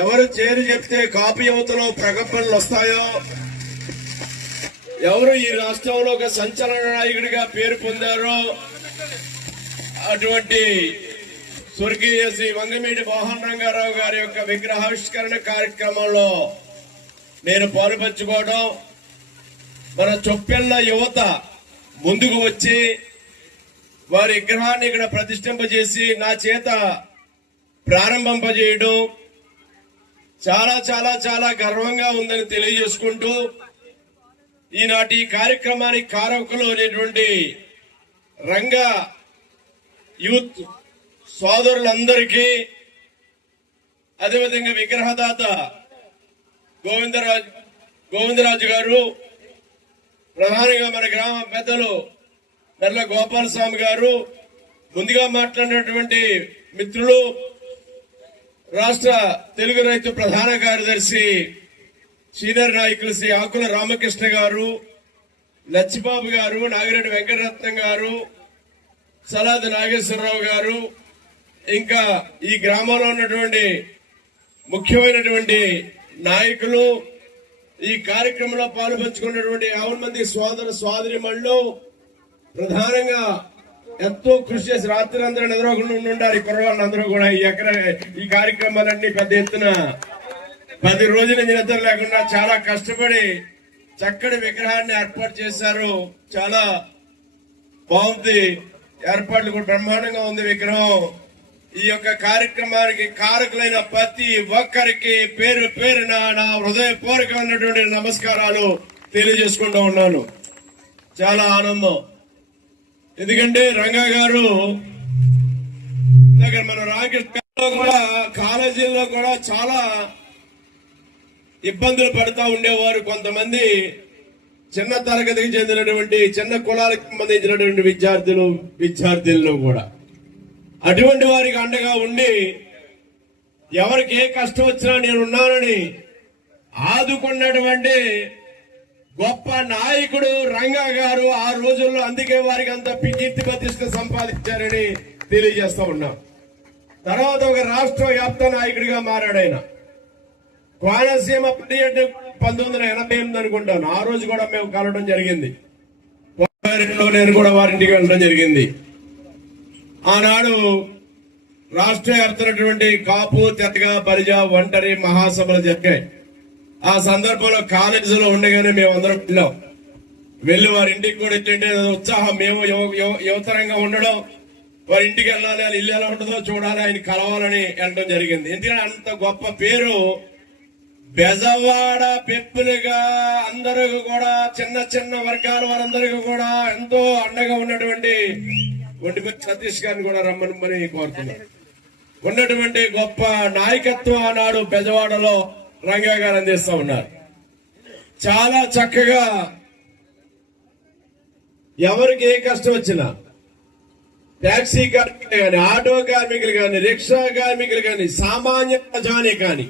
ఎవరు చేరి చెప్తే కాపు యువతలో ప్రకంపనలు వస్తాయో, ఎవరు ఈ రాష్ట్రంలో ఒక సంచలన నాయకుడిగా పేరు పొందారో అటువంటి స్వర్గీయ శ్రీ వంగమీడి మోహన్ రంగారావు గారి యొక్క విగ్రహావిష్కరణ కార్యక్రమంలో నేను పాలుపంచుకోవడం, మన చొప్పెళ్ల యువత ముందుకు వచ్చి వారి విగ్రహాన్ని ఇక్కడ ప్రతిష్ఠింపజేసి నా చేత ప్రారంభింపజేయడం చాలా చాలా చాలా గర్వంగా ఉందని తెలియజేసుకుంటూ, ఈనాటి కార్యక్రమానికి కారకులు అనేటువంటి రంగ యూత్ సోదరులందరికీ, అదేవిధంగా విగ్రహదాత గోవిందరాజు గారు, ప్రధానంగా మన గ్రామ పెద్దలు నల్ల గోపాలస్వామి గారు, ముందుగా మాట్లాడినటువంటి మిత్రులు రాష్ట్ర తెలుగు రైతు ప్రధాన కార్యదర్శి సీనియర్ నాయకులు శ్రీ ఆకుల రామకృష్ణ గారు, లచ్చిబాబు గారు, నాగిరెడ్డి వెంకటరత్నం గారు, సలాది నాగేశ్వరరావు గారు, ఇంకా ఈ గ్రామంలో ఉన్నటువంటి ముఖ్యమైనటువంటి నాయకులు, ఈ కార్యక్రమంలో పాల్పంచుకున్నటువంటి 50 మంది సోదరిమణులు, ప్రధానంగా ఎంతో కృషి చేసి రాత్రి అందరూ నిద్రకుండా ఉండాలి. ఈ కుర్రవాళ్ళందరూ కూడా ఈ కార్యక్రమాలన్నీ పెద్ద ఎత్తున 10 రోజుల నుంచి నిద్ర లేకుండా చాలా కష్టపడి చక్కటి విగ్రహాన్ని ఏర్పాటు చేశారు. చాలా బాగుంది, ఏర్పాట్లు కూడా బ్రహ్మాండంగా ఉంది విగ్రహం. ఈ యొక్క కార్యక్రమానికి కారకులైన ప్రతి ఒక్కరికి పేరు పేరున నా హృదయపూర్వకమైనటువంటి నమస్కారాలు తెలియజేసుకుంటూ ఉన్నాను. చాలా ఆనందం, ఎందుకంటే రంగా గారు దగ్గర మన రామకృష్ణ కూడా కాలేజీల్లో కూడా చాలా ఇబ్బందులు పడుతూ ఉండేవారు. కొంతమంది చిన్న తరగతికి చెందినటువంటి చిన్న కులాలకు సంబంధించినటువంటి విద్యార్థులను కూడా అటువంటి వారికి అండగా ఉండి ఎవరికి ఏ కష్టం వచ్చినా నేనున్నానని ఆదుకున్నటువంటి గొప్ప నాయకుడు రంగా గారు ఆ రోజుల్లో. అందుకే వారికి అంత కీర్తి ప్రతిష్ట సంపాదించారని తెలియజేస్తా ఉన్నాం. తర్వాత ఒక రాష్ట్ర వ్యాప్త నాయకుడిగా మారాడు ఆయన. కోనసీమ పర్యటన 1988 అనుకుంటాను. ఆ రోజు కూడా మేము కలవడం జరిగింది. నేను కూడా వారింటికి వెళ్ళడం జరిగింది. ఆనాడు రాష్ట్ర వ్యాప్తమైనటువంటి కాపు, తెగ, బలిజ, ఒంటరి మహాసభలు జరిగాయి. ఆ సందర్భంలో కాలేజీలో ఉండగానే మేమందరం వెళ్ళి వారి ఇంటికి కూడా ఏంటంటే ఉత్సాహం, మేము యువతరంగా ఉండడం, వారి ఇంటికి వెళ్ళాలి, ఆయన ఇల్లు ఎలా ఉంటుందో చూడాలి, ఆయన కలవాలని వెళ్ళడం జరిగింది. ఎందుకంటే అంత గొప్ప పేరు బెజవాడ పెప్పులుగా అందరూ కూడా చిన్న చిన్న వర్గాల వారందరికీ కూడా ఎంతో అండగా ఉన్నటువంటి ఒంటిపల్లి సతీష్ గారిని కూడా రమ్మని కోరుతున్నారు. ఉన్నటువంటి గొప్ప నాయకత్వం ఆనాడు బెజవాడలో రంగా గారు అందిస్తూ ఉన్నారు. చాలా చక్కగా ఎవరికి ఏ కష్టం వచ్చినా, టాక్సీ కార్మికులు కానీ, ఆటో కార్మికులు కానీ, రిక్షా కార్మికులు కానీ, సామాన్య ప్రజానే కానీ